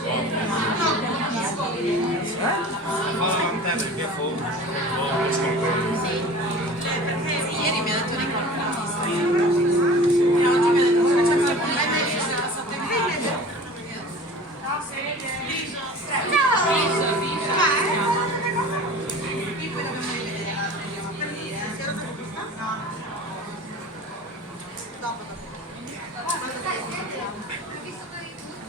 Fa te perché fu? Sì, ieri mi ha detto dei corpi. E oggi mi ha detto che c'è qualcuno. Hai mai visto la sottoinvito?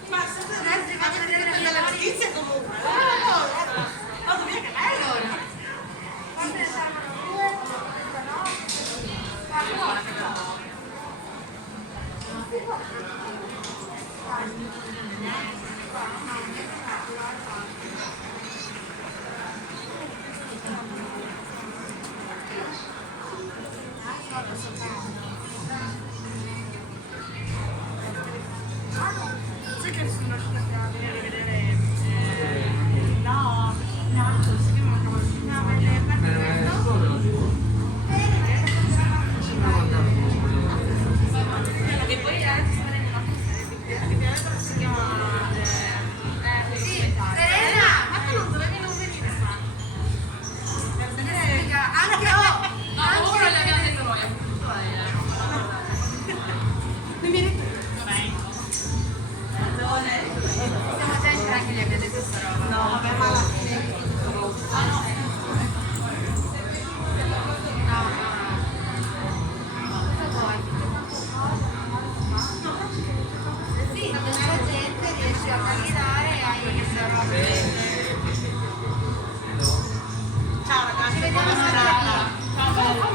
Ma se tu adesso faccio vedere delle notizie comunque. Vado via che bello! Sai che sono riuscita a venire a vedere? No, no, si chiama e poi si chiama Serena! Ma tu non dovevi non venire qua? Anche no, ora l'abbiamo detto noi, appunto. Non mi hai detto? Siamo sempre anche gli abbiamo detto questa roba. No, vabbè, ma alla fine. Ah no. No, no. Cosa vuoi? Sì, questa gente riesce a camminare e a questa roba. Ciao ragazzi, ci vediamo serata. Ciao bello.